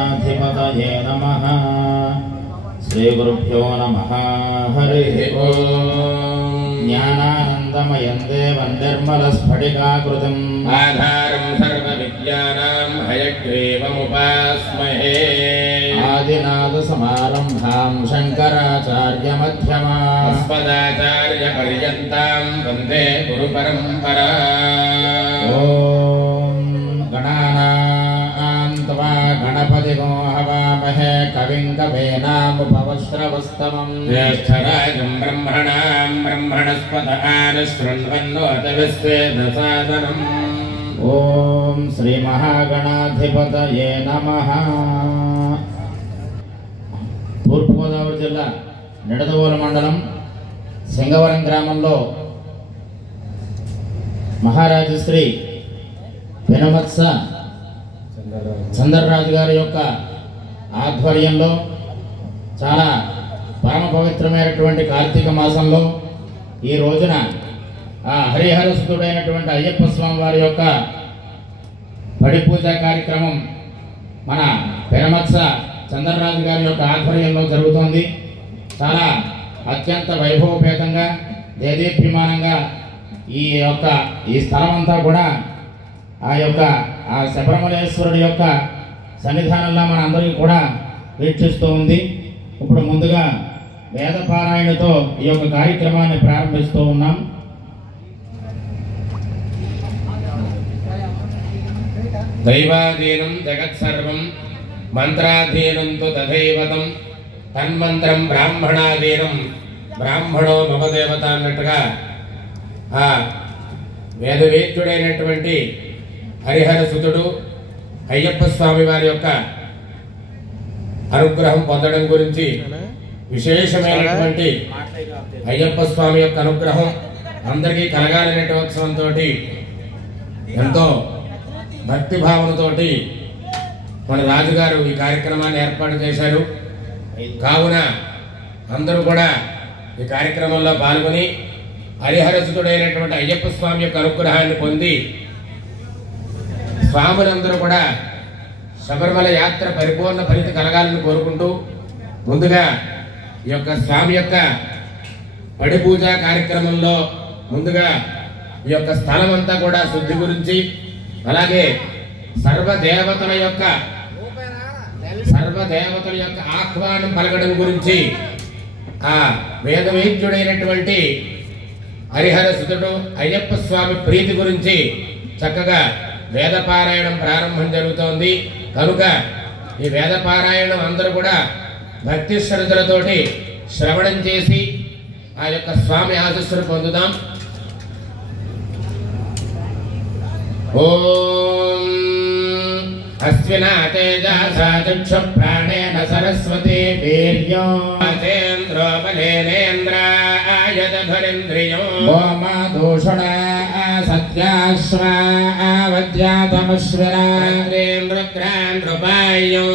अधिपतये नमः। श्रीगुरुभ्यो नमः। हरिः ओम्। ज्ञानानन्दमयं देवं निर्मलस्फटिकाकृतिम् आधारं सर्वविद्यानां हयग्रीवमुपास्महे। आदिनाथसमारम्भां शङ्कराचार्यमध्यमाम् अस्मदाचार्यपर्यन्तां वन्दे गुरुपरम्पराम्। ॐ गणानान्त्वा गणपतिगो हवामहे कविं कवीनामुपवस्त्रवस्तमम् ज्येष्ठराजं ब्रह्मणां ब्रह्मणस्पत आनशृण्वन्नोतविश्वेदसादनम्। ॐ श्रीमहागणाधिपतये नमः। తూర్పుగోదావరి జిల్లా నిడదవోలు మండలం సింగవరం గ్రామంలో మహారాజు శ్రీ పెనుమత్స చంద్రరాజు గారి యొక్క ఆధ్వర్యంలో చాలా పరమ పవిత్రమైనటువంటి కార్తీక మాసంలో ఈ రోజున ఆ హరిహరసుతుడైనటువంటి అయ్యప్ప స్వామి వారి యొక్క పడి పూజ కార్యక్రమం మన పెనుమత్స చంద్రరాజు గారి యొక్క ఆధ్వర్యంలో జరుగుతోంది. చాలా అత్యంత వైభవపేతంగా దేదీప్యమానంగా ఈ స్థలం అంతా కూడా ఆ శబరిమలేశ్వరుడి యొక్క సన్నిధానంలో మన అందరికీ కూడా వీక్షిస్తూ ఉంది. ఇప్పుడు ముందుగా వేదపారాయణతో ఈ యొక్క కార్యక్రమాన్ని ప్రారంభిస్తూ ఉన్నాం. దైవాధీనం జగత్సర్వం మంత్రాధీనం తు తథైవతం తన్మంత్రం బ్రాహ్మణాధీనం బ్రాహ్మణో మమ దేవత అన్నట్టుగా ఆ వేదవేద్యుడైనటువంటి హరిహరసుతుడు అయ్యప్ప స్వామి వారి యొక్క అనుగ్రహం పొందడం గురించి విశేషమైనటువంటి అయ్యప్ప స్వామి యొక్క అనుగ్రహం అందరికీ కలగాలనే ఉత్సవంతో ఎంతో భక్తిభావంతోటి మన రాజుగారు ఈ కార్యక్రమాన్ని ఏర్పాటు చేశారు. కావున అందరూ కూడా ఈ కార్యక్రమంలో పాల్గొని హరిహరసుతుడైనటువంటి అయ్యప్ప స్వామి యొక్క అనుగ్రహాన్ని పొంది స్వాములందరూ కూడా శబరిమల యాత్ర పరిపూర్ణ ఫలిత కలగాలని కోరుకుంటూ ముందుగా ఈ యొక్క స్వామి యొక్క పడి పూజ కార్యక్రమంలో ముందుగా ఈ యొక్క స్థలం అంతా కూడా శుద్ధి గురించి అలాగే సర్వదేవతల యొక్క ఆహ్వానం పలకడం గురించి ఆ వేదవేద్యుడైనటువంటి హరిహరసుతుడు అయ్యప్ప స్వామి ప్రీతి గురించి చక్కగా వేదపారాయణం ప్రారంభం జరుగుతోంది. కనుక ఈ వేదపారాయణం అందరూ కూడా భక్తి శ్రద్ధలతోటి శ్రవణం చేసి ఆ యొక్క స్వామి ఆశీస్సులు పొందుదాం. ఓం అశ్వినా తేజసా చక్షు ప్రాణేన సరస్వతి వీర్యో తేంద్రో బలేనేంద్రాయ దధరేంద్రియో ఓమదూషణ సత్యాశ్వా వద్యాతమశ్వరా రుద్రాన్ రూపాయో